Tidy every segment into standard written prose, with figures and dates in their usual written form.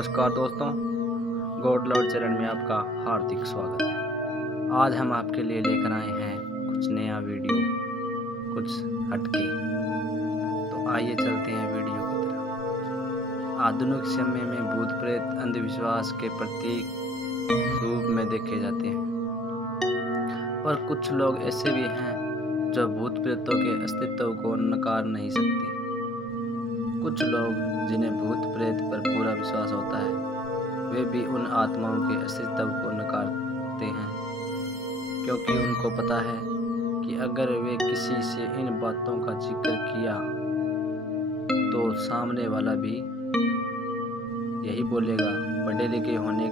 नमस्कार दोस्तों, God Lord चरण में आपका हार्दिक स्वागत है। आज हम आपके लिए लेकर आए हैं कुछ नया वीडियो, कुछ हटके। तो आइए चलते हैं वीडियो की तरफ। आधुनिक समय में भूत प्रेत अंधविश्वास के प्रतीक रूप में देखे जाते हैं, पर कुछ लोग ऐसे भी हैं जो भूत प्रेतों के अस्तित्व को नकार नहीं सकते। कुछ लोग जिन्हें भूत प्रेत पर पूरा विश्वास होता है, वे भी उन आत्माओं के अस्तित्व को नकारते हैं, क्योंकि उनको पता है कि अगर वे किसी से इन बातों का जिक्र किया तो सामने वाला भी यही बोलेगा, पढ़े लिखे होने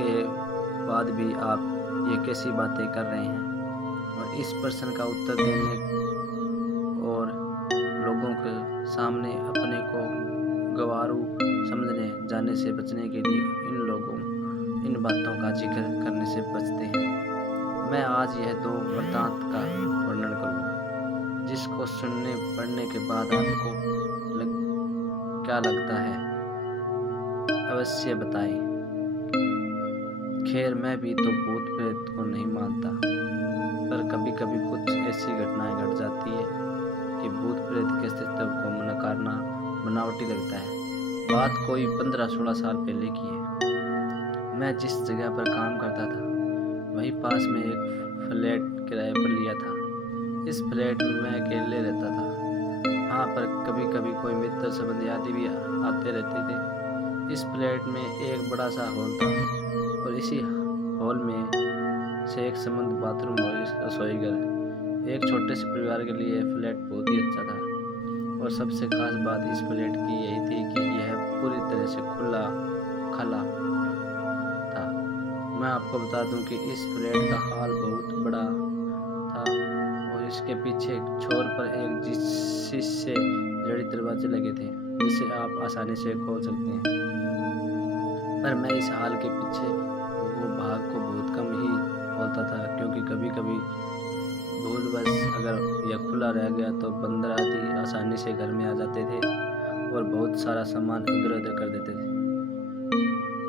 के बाद भी आप ये कैसी बातें कर रहे हैं। और इस प्रश्न का उत्तर देने और लोगों के सामने अपने को गंवारू समझने जाने से बचने के लिए इन बातों का जिक्र करने से बचते हैं। मैं आज यह दो वृत्तांत का वर्णन करूँगा, जिसको सुनने पढ़ने के बाद आपको क्या लगता है अवश्य बताएं। खैर, मैं भी तो भूत प्रेत को नहीं मानता, पर कभी कभी कुछ ऐसी घटनाएं घट जाती है कि भूत प्रेत के अस्तित्व को नकारना बनावटी लगता है। बात कोई 15-16 साल पहले की है। मैं जिस जगह पर काम करता था, वहीं पास में एक फ्लैट किराए पर लिया था। इस फ्लैट में मैं अकेले रहता था। हाँ, पर कभी कभी कोई मित्र संबंधी आदि भी आते रहते थे। इस फ्लैट में एक बड़ा सा हॉल था और इसी हॉल में से एक संबंध बाथरूम और रसोई घर। एक छोटे से परिवार के लिए फ्लैट बहुत ही अच्छा था, और सबसे खास बात इस फ्लैट की यही थी कि यह पूरी तरह से खुला खला था। मैं आपको बता दूं कि इस फ्लैट का हॉल बहुत बड़ा था और इसके पीछे छोर पर एक शीशे जड़े दरवाजे लगे थे, जिसे आप आसानी से खोल सकते हैं। पर मैं इस हॉल के पीछे वो भाग को बहुत कम ही खोलता था, क्योंकि कभी कभी भूलवश अगर यह खुला रह गया तो बंदर आदि आसानी से घर में आ जाते थे और बहुत सारा सामान इधर उधर कर देते थे।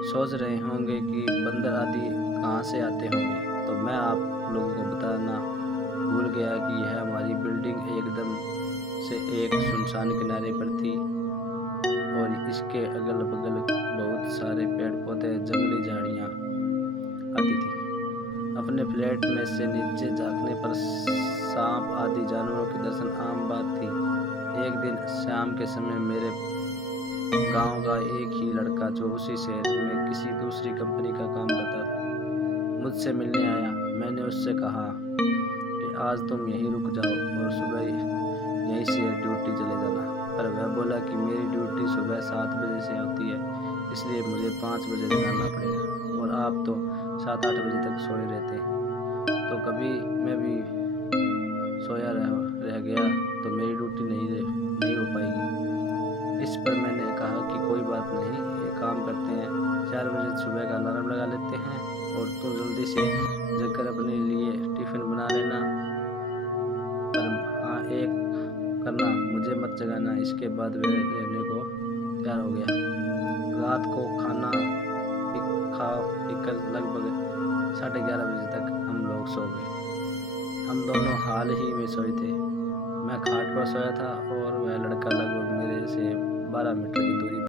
सोच रहे होंगे कि बंदर आदि कहाँ से आते होंगे, तो मैं आप लोगों को बताना भूल गया कि यह हमारी बिल्डिंग एकदम से एक सुनसान किनारे पर थी और इसके अगल बगल बहुत सारे पेड़ पौधे, जंगली झाड़ियाँ आदि थी। अपने फ्लैट में से नीचे झांकने पर सांप आदि जानवरों की दर्शन आम बात थी। एक दिन शाम के समय मेरे गांव का एक ही लड़का, जो उसी शहर में किसी दूसरी कंपनी का काम करता था, मुझसे मिलने आया। मैंने उससे कहा कि आज तुम यहीं रुक जाओ और सुबह यहीं से ड्यूटी चले जाना। पर वह बोला कि मेरी ड्यूटी सुबह 7 बजे से होती है, इसलिए मुझे 5 बजे जाना पड़ेगा और आप तो 7-8 बजे तक सोए रहते हैं। तो कभी मैं भी सोया रह गया तो मेरी ड्यूटी नहीं हो पाएगी। इस पर मैंने कहा कि कोई बात नहीं, ये काम करते हैं, 4 बजे सुबह का अलार्म लगा लेते हैं और तुम जल्दी से जगकर अपने लिए टिफिन बना लेना। पर हाँ, एक करना, मुझे मत जगाना। इसके बाद वह रहने को तैयार हो गया। रात को खाना खा पीकर लगभग 11:30 बजे तक हम लोग सो गए। हम दोनों हाल ही में सोए थे। मैं खाट पर सोया था और वह लड़का लगभग मेरे से 12 मीटर की दूरी